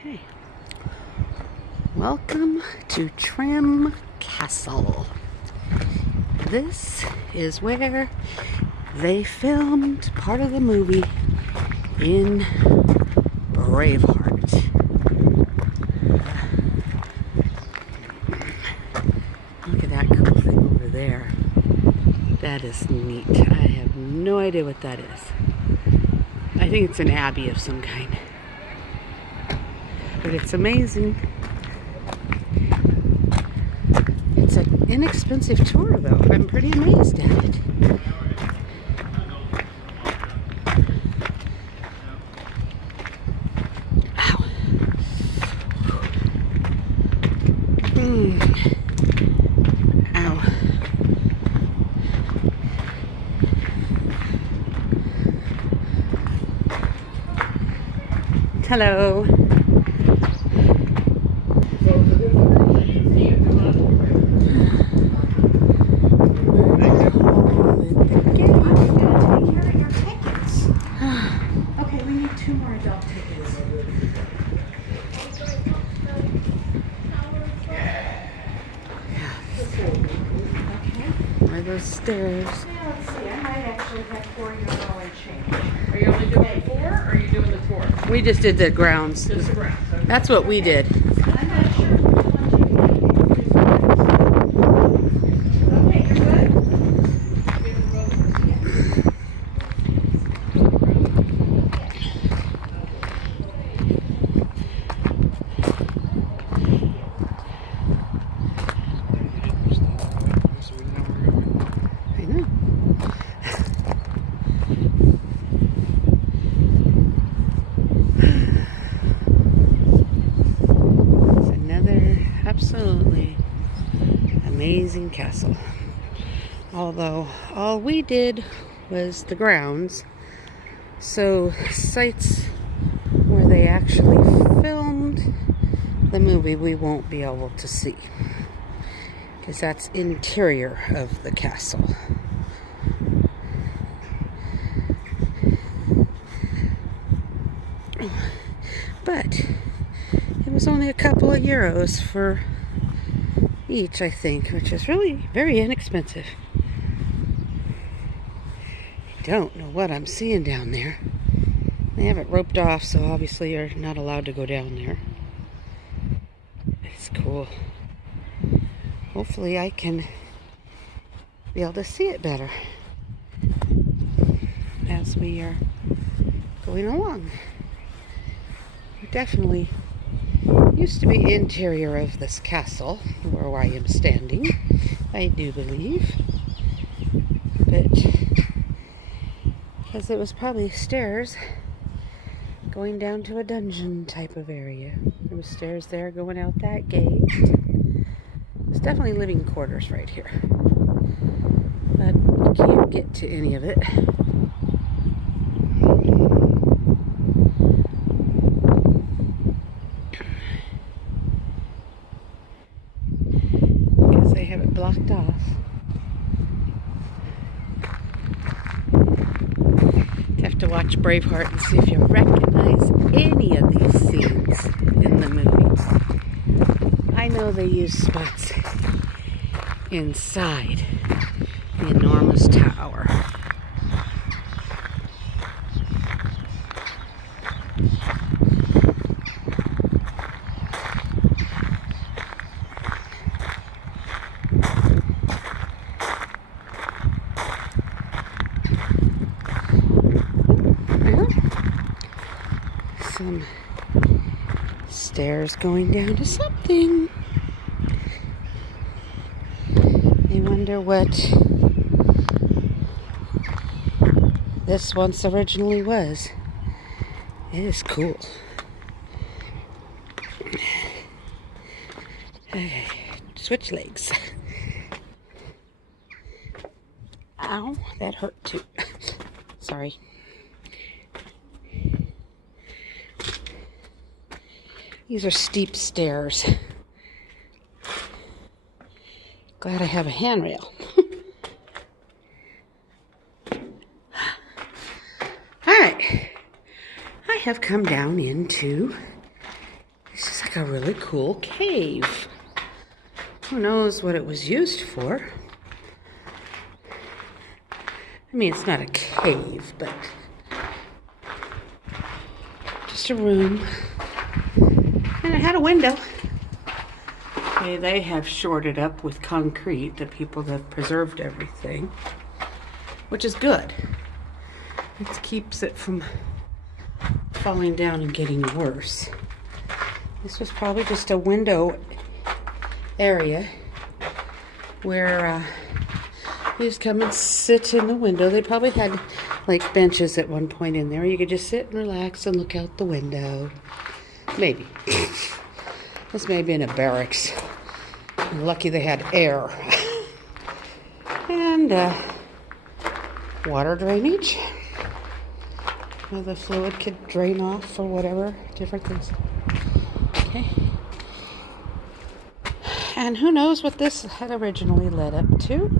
Hey, welcome to Trim Castle. This is where they filmed part of the movie in Braveheart. Look at that cool thing over there. That is neat. I have no idea what that is. I think it's an abbey of some kind. But it's amazing. It's an inexpensive tour, though. I'm pretty amazed at it. Ow. Ow. Hello. Okay, we need 2 more adult tickets. Where are those stairs? Yeah, let's see. I might actually have $4 and change. Are you only doing 4 or are you doing the tour? We just did the grounds. Just the grounds. Okay. That's what we did. I'm not sure which one to do. Okay, you're good? I know. It's another absolutely amazing castle. Although all we did was the grounds, so sites where they actually filmed the movie we won't be able to see, because that's interior of the castle. But it was only a couple of euros for each, I think, which is really very inexpensive. I don't know what I'm seeing down there. They have it roped off, so obviously you're not allowed to go down there. It's cool. Hopefully I can be able to see it better as we are going along. It definitely used to be interior of this castle where I am standing, I do believe. But because it was probably stairs going down to a dungeon type of area. There was stairs there going out that gate. It's definitely living quarters right here. But you can't get to any of it. Because they have it blocked off. You have to watch Braveheart and see if you recognize any of these scenes in the movie. I know they use spots inside the enormous tower. Some stairs going down to something. I wonder what this once originally was. It is cool. Okay, switch legs. Ow, that hurt too. Sorry. These are steep stairs. Glad I have a handrail. All right. I have come down into This is like a really cool cave. Who knows what it was used for? I mean, it's not a cave, but just a room. And it had a window. Okay, they have shored it up with concrete. The people that have preserved everything, which is good. It keeps it from falling down and getting worse. This was probably just a window area where you just come and sit in the window. They probably had like benches at one point in there. You could just sit and relax and look out the window. Maybe. This may have been a barracks. Lucky they had air. And water drainage. Where the fluid could drain off or whatever. Different things. Okay. And who knows what this had originally led up to.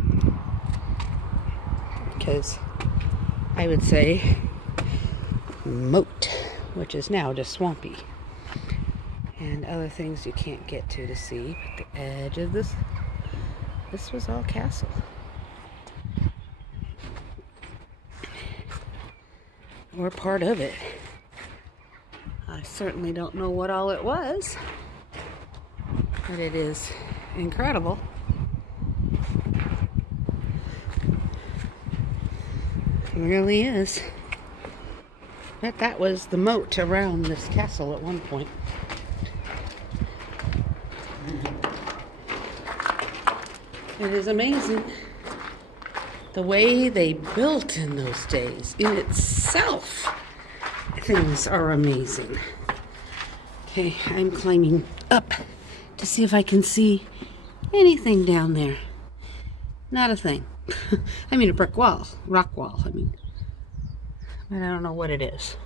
Because I would say moat, which is now just swampy. And other things you can't get to see. But the edge of this was all castle. Or part of it. I certainly don't know what all it was. But it is incredible. It really is. Bet that was the moat around this castle at one point. It is amazing the way they built in those days. In itself, things are amazing. Okay, I'm climbing up to see if I can see anything down there. Not a thing. I mean a brick wall, rock wall, I mean. But I don't know what it is.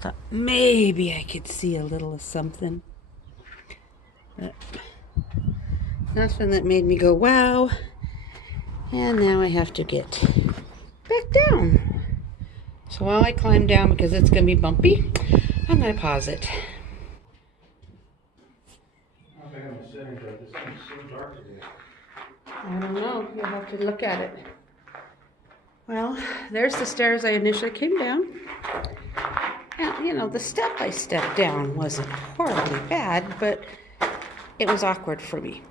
Thought maybe I could see a little of something. But nothing that made me go, wow. And now I have to get back down. So while I climb down, because it's going to be bumpy, I'm going to pause it. I think I'm sitting there. This thing's so dark today. I don't know. You'll have to look at it. Well, there's the stairs I initially came down. Now, you know, the step I stepped down wasn't horribly bad, but it was awkward for me.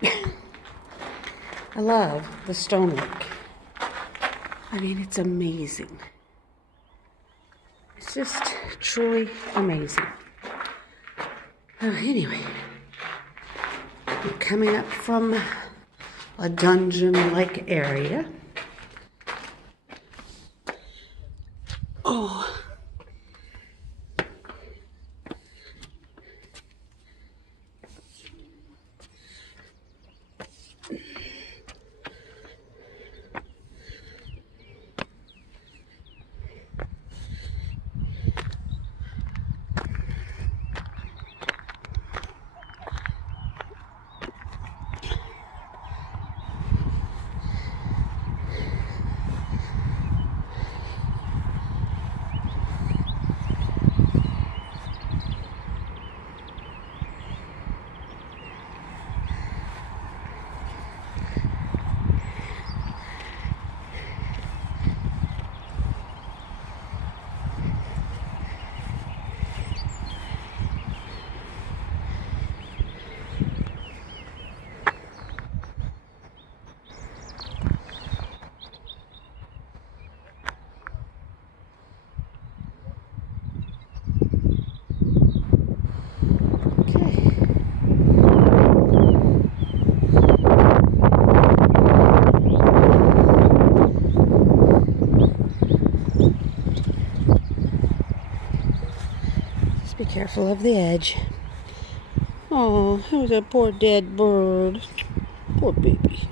I love the stonework. I mean, it's amazing. It's just truly amazing. Anyway, I'm coming up from a dungeon-like area. Oh. Be careful of the edge. Oh, it was a poor dead bird. Poor baby.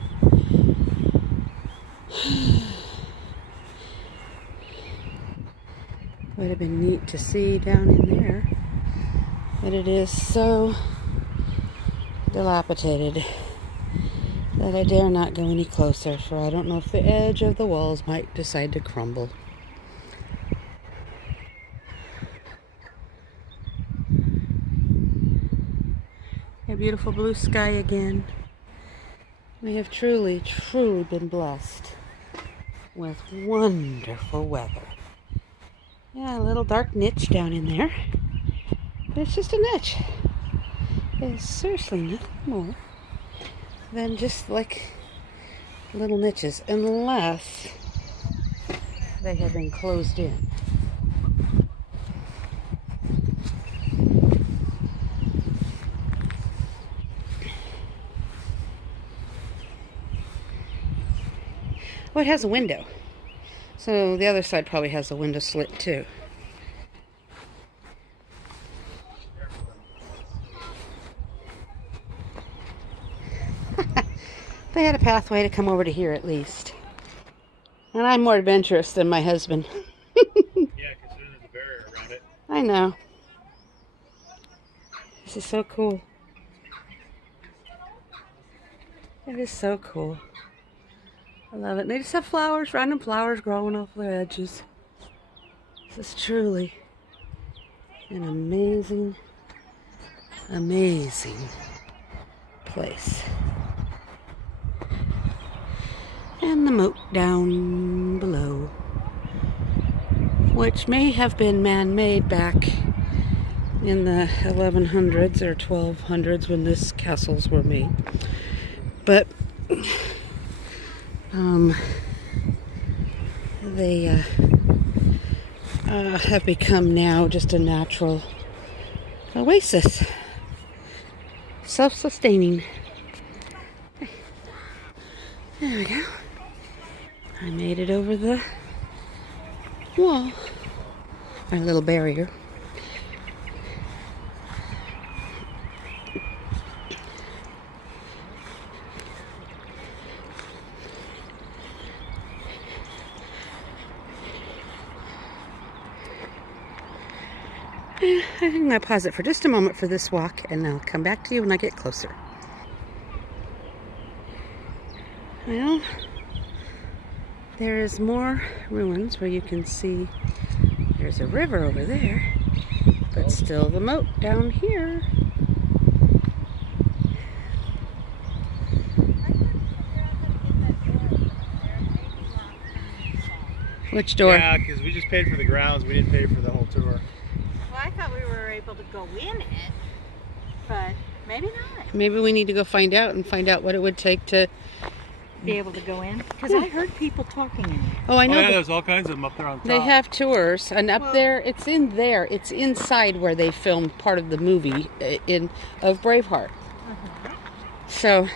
Would have been neat to see down in there. But it is so dilapidated that I dare not go any closer, for I don't know if the edge of the walls might decide to crumble. beautiful blue sky again. We have truly, truly been blessed with wonderful weather. Yeah, a little dark niche down in there. But it's just a niche. It's seriously nothing more than just like little niches, unless they have been closed in. Well, it has a window. So the other side probably has a window slit too. They had a pathway to come over to here at least. And I'm more adventurous than my husband. Yeah, considering there's a barrier around it. I know. This is so cool. It is so cool. I love it. And they just have flowers, random flowers growing off their edges. This is truly an amazing, amazing place. And the moat down below, which may have been man-made back in the 1100s or 1200s when these castles were made. But they have become now just a natural oasis, self-sustaining. There we go. I made it over the wall, our little barrier. I'm going to pause it for just a moment for this walk, and I'll come back to you when I get closer. Well, there is more ruins where you can see there's a river over there, but still the moat down here. Which door? Yeah, because we just paid for the grounds. We didn't pay for the whole tour. Well, I thought we were able to go in it, but maybe not. Maybe we need to go find out what it would take to Be able to go in? Because I heard people talking in there. Oh, I know. Oh, yeah, there's all kinds of them up there on top. They have tours, and up there, it's in there. It's inside where they filmed part of the movie of Braveheart. So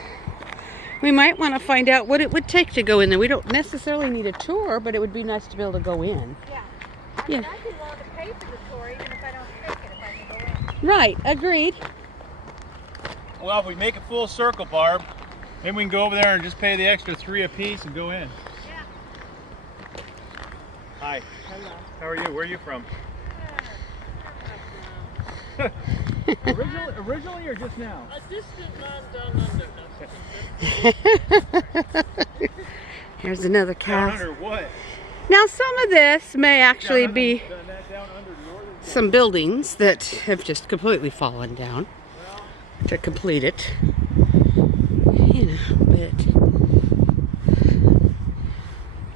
we might want to find out what it would take to go in there. We don't necessarily need a tour, but it would be nice to be able to go in. Yeah. Yeah. I'd be willing to pay for the tour even if I don't take it, if I can go in. Right, agreed. Well, if we make it full circle, Barb, maybe we can go over there and just pay the extra $3 a piece and go in. Yeah. Hi. Hello. How are you? Where are you from? Originally or just now? A distant man down under. Here's another Down cow. under what? Now, some of this may actually Down be under, down under northern. some buildings that have just completely fallen down to complete it. You know, but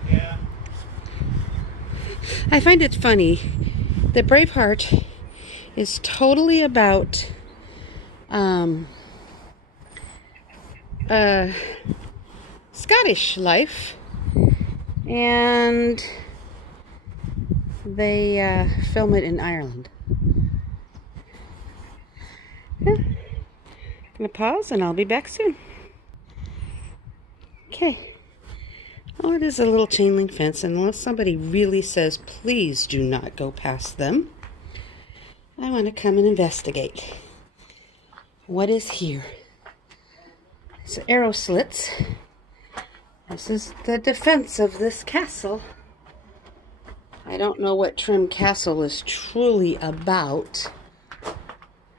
Yeah. I find it funny that Braveheart is totally about Scottish life, and they film it in Ireland. Yeah. I'm gonna pause and I'll be back soon. Okay. Oh, it is a little chain link fence, and unless somebody really says, please do not go past them, I want to come and investigate what is here. It's arrow slits. This is the defense of this castle. I don't know what Trim Castle is truly about.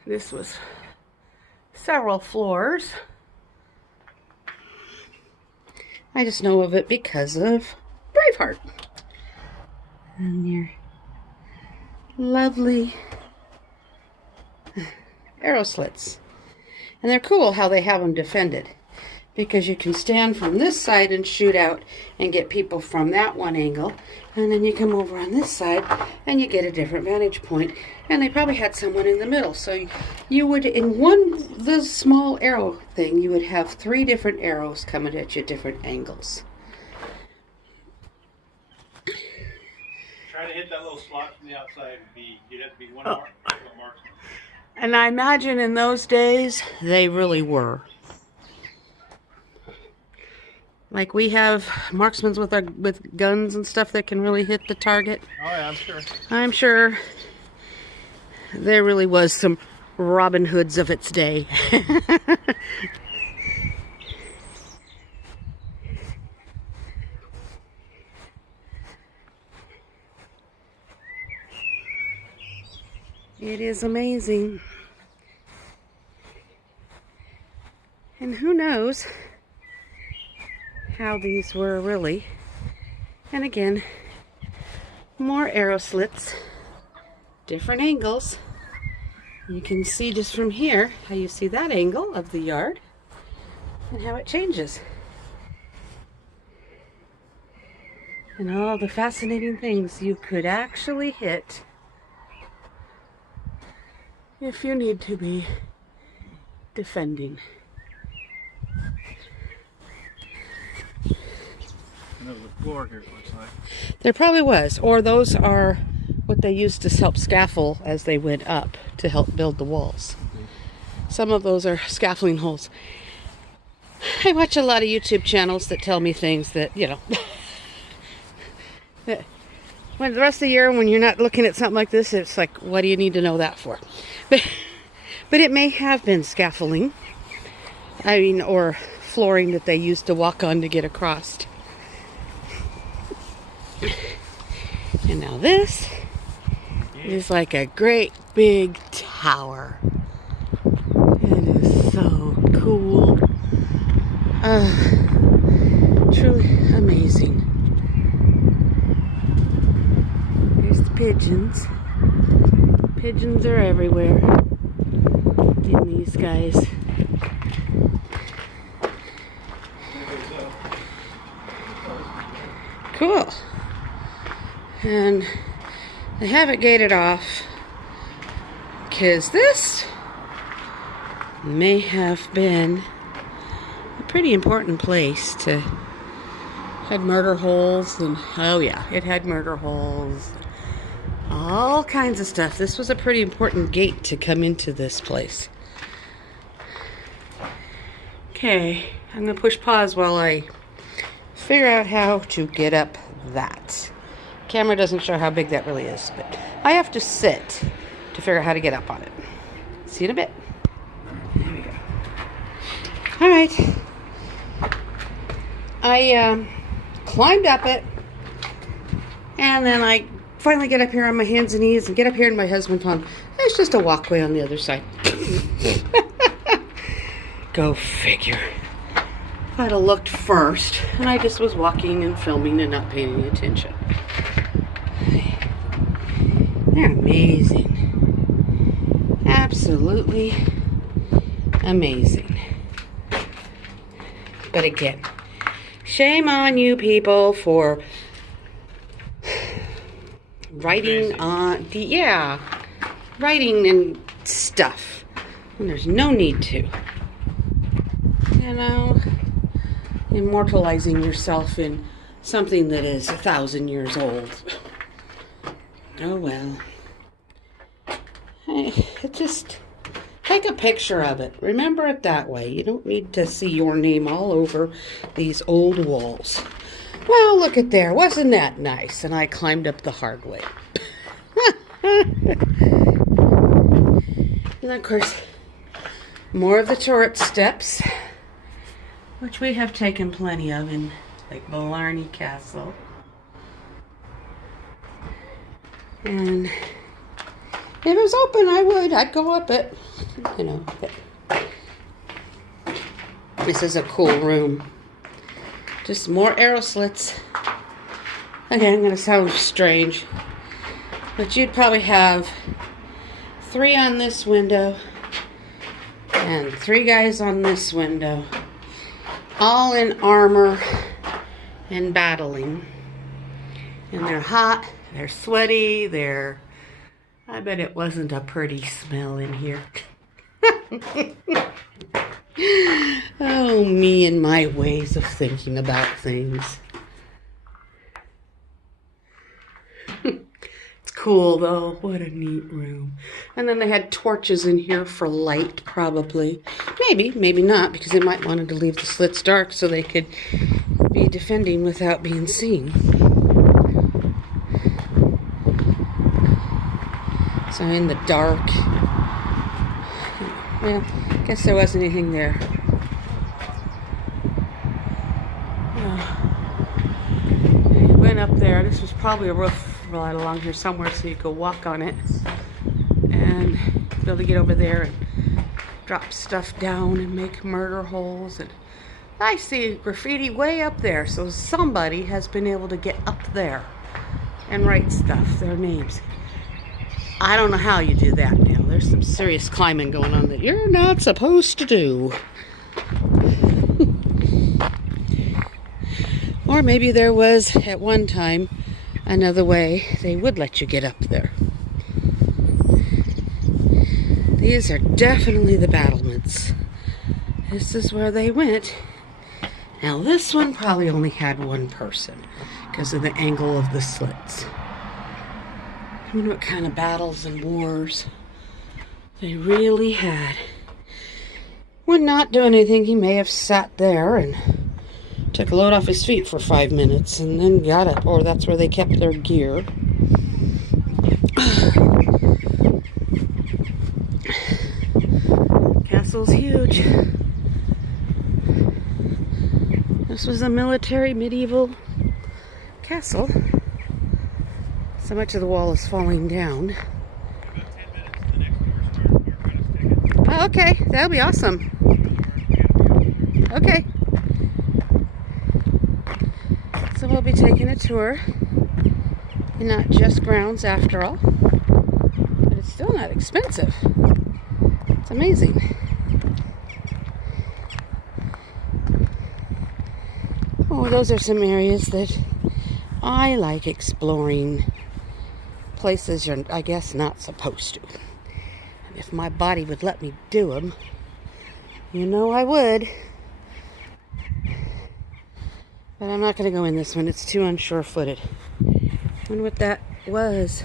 This was several floors. I just know of it because of Braveheart. And your lovely arrow slits. And they're cool how they have them defended, because you can stand from this side and shoot out and get people from that one angle, and then you come over on this side and you get a different vantage point. And they probably had someone in the middle, so you would, in this small arrow thing, you would have 3 different arrows coming at you at different angles. Try to hit that little slot from the outside. You'd have to be one marksman. And I imagine in those days, they really were. Like we have marksmen with guns and stuff that can really hit the target. Oh yeah, I'm sure. I'm sure there really was some Robin Hoods of its day. It is amazing. And who knows how these were really. And again, more arrow slits, different angles. You can see just from here how you see that angle of the yard and how it changes. And all the fascinating things you could actually hit if you need to be defending. There was a floor here, it looks like. There probably was, or those are what they used to help scaffold as they went up to help build the walls. Some of those are scaffolding holes. I watch a lot of YouTube channels that tell me things that, you know, that when the rest of the year when you're not looking at something like this, it's like, what do you need to know that for? But it may have been scaffolding. I mean, or flooring that they used to walk on to get across. And now this is like a great big tower. It is so cool. Truly amazing. Here's the pigeons. Pigeons are everywhere in these guys. Cool. And they have it gated off because this may have been a pretty important place to had murder holes and oh yeah, it had murder holes. All kinds of stuff. This was a pretty important gate to come into this place. Okay, I'm going to push pause while I figure out how to get up that. Camera doesn't show how big that really is, but I have to sit to figure out how to get up on it. See you in a bit. There we go. All right. I climbed up it, and then I finally get up here on my hands and knees and get up here and my husband found there's just a walkway on the other side. Go figure. If I'd have looked first, and I just was walking and filming and not paying any attention. They're amazing. Absolutely amazing. But again, shame on you people for writing on writing and stuff when there's no need to. You know, immortalizing yourself in something that is 1,000 years old. Oh well. Hey, just take a picture of it. Remember it that way. You don't need to see your name all over these old walls. Well, look at there. Wasn't that nice? And I climbed up the hard way. And of course, more of the turret steps, which we have taken plenty of in like Blarney Castle. And if it was open, I'd go up it, you know. This is a cool room. Just more arrow slits. Okay, I'm gonna sound strange, but you'd probably have 3 on this window, And 3 guys on this window, all in armor and battling. And they're hot, they're sweaty, I bet it wasn't a pretty smell in here. Oh, me and my ways of thinking about things. It's cool though, what a neat room. And then they had torches in here for light, probably. Maybe not, because they might wanted to leave the slits dark so they could be defending without being seen. So in the dark, well, I guess there wasn't anything there. Went up there. This was probably a roof right along here somewhere, so you could walk on it and be able to get over there and drop stuff down and make murder holes. And I see graffiti way up there, so somebody has been able to get up there and write stuff, their names. I don't know how you do that now. There's some serious climbing going on that you're not supposed to do. Or maybe there was, at one time, another way they would let you get up there. These are definitely the battlements. This is where they went. Now this one probably only had one person because of the angle of the slits. I wonder what kind of battles and wars they really had. When not doing anything, he may have sat there and took a load off his feet for 5 minutes and then got up. Or that's where they kept their gear. Castle's huge. This was a military medieval castle. So much of the wall is falling down. Oh, okay, that'll be awesome. Okay. So we'll be taking a tour. And not just grounds after all. But it's still not expensive. It's amazing. Oh, those are some areas that I like exploring. Places you're, I guess, not supposed to. And if my body would let me do them, you know I would. But I'm not going to go in this one. It's too unsure-footed. I wonder what that was.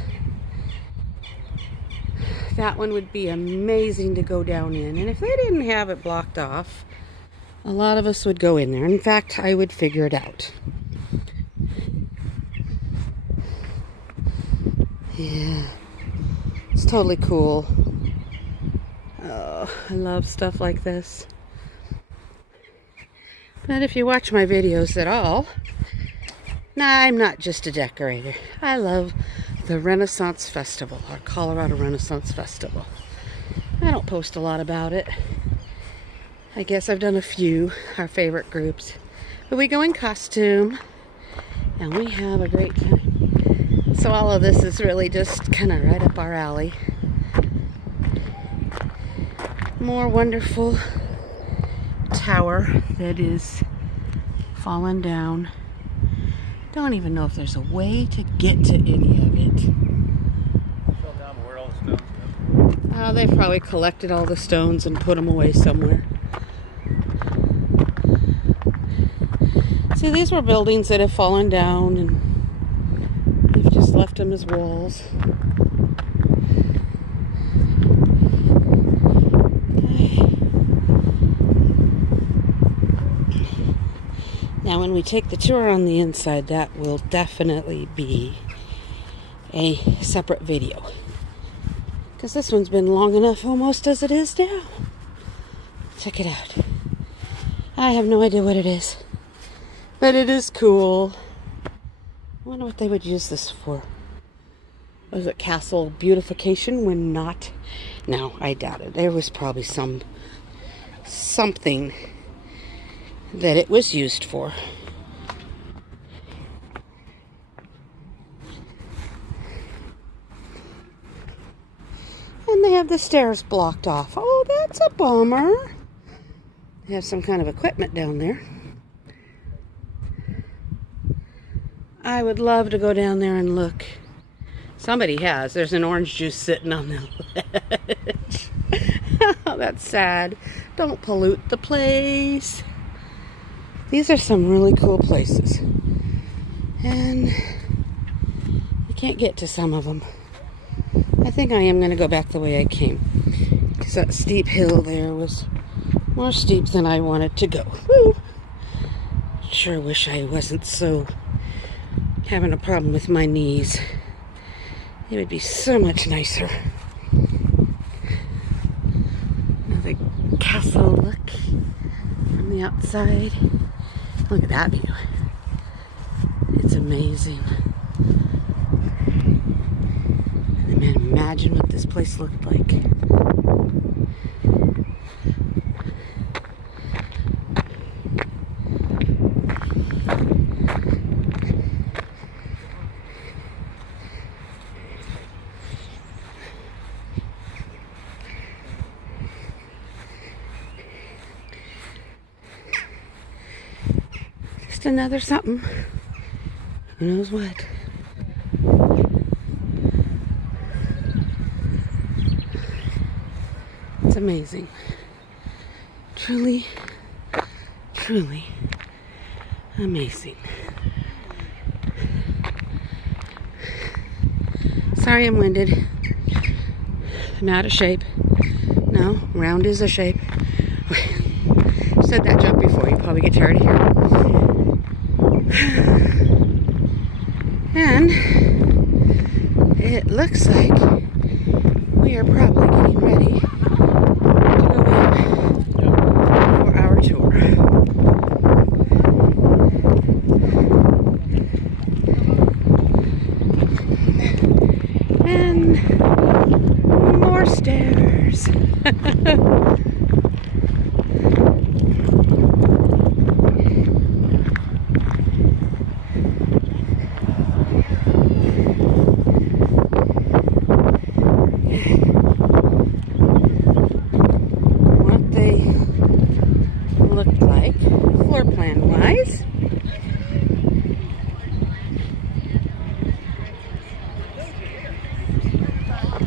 That one would be amazing to go down in. And if they didn't have it blocked off, a lot of us would go in there. In fact, I would figure it out. Yeah, it's totally cool. Oh, I love stuff like this. But if you watch my videos at all, I'm not just a decorator. I love the Renaissance Festival, or Colorado Renaissance Festival. I don't post a lot about it. I guess I've done a few, our favorite groups. But we go in costume, and we have a great time. So all of this is really just kind of right up our alley. More wonderful tower that is fallen down. Don't even know if there's a way to get to any of it. Fell down, but where all the stones go? They've probably collected all the stones and put them away somewhere. See, these were buildings that have fallen down and they've just left them as walls. Now when we take the tour on the inside, that will definitely be a separate video. Because this one's been long enough almost as it is now. Check it out. I have no idea what it is. But it is cool. I wonder what they would use this for. Was it castle beautification when not? No, I doubt it. There was probably something that it was used for. And they have the stairs blocked off. Oh, that's a bummer. They have some kind of equipment down there. I would love to go down there and look. Somebody has. There's an orange juice sitting on the ledge. Oh, that's sad. Don't pollute the place. These are some really cool places. And I can't get to some of them. I think I am going to go back the way I came. Because that steep hill there was more steep than I wanted to go. Woo! Sure wish I wasn't so having a problem with my knees. It would be so much nicer. Another castle look from the outside. Look at that view. It's amazing. I mean, imagine what this place looked like. Just another something. Who knows what? It's amazing. Truly, truly amazing. Sorry I'm winded. I'm out of shape. No, round is a shape. I've said that joke before. You probably get tired of hearing it. And it looks like we are probably getting ready to go in for our tour. And more stairs.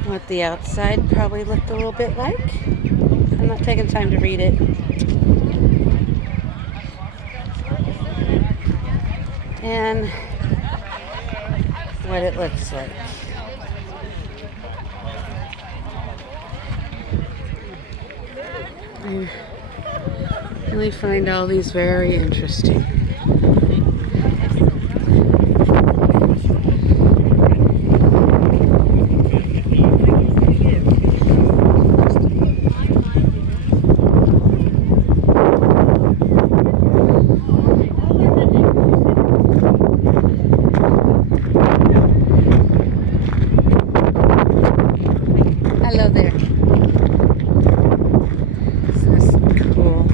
What the outside probably looked a little bit like. I'm not taking time to read it. And what it looks like. I really find all these very interesting. Hello there. This is cool.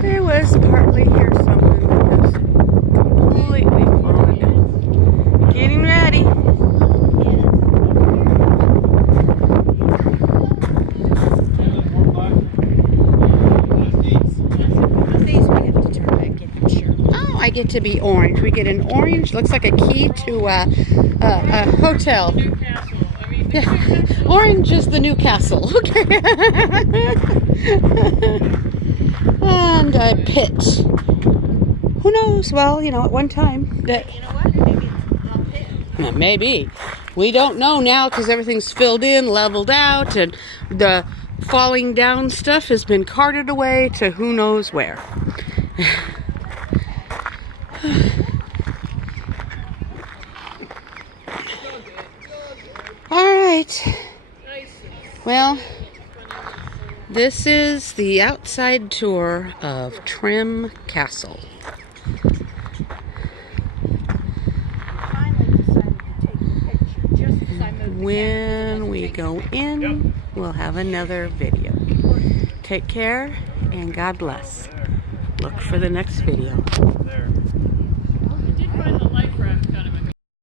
There was partly here something that was completely fallen down. Getting ready. These we have to turn back in, I'm sure. Oh, I get to be orange. We get an orange. Looks like a key to a hotel. Yeah. Orange is the new castle. Okay. And a pit. Who knows? Well, you know, at one time. You know what? Maybe it's a pit. Maybe. We don't know now because everything's filled in, leveled out, and the falling down stuff has been carted away to who knows where. All right. Well, this is the outside tour of Trim Castle. Finally decided to take a picture just as I moved. When we go in, we'll have another video. Take care and God bless. Look for the next video. There.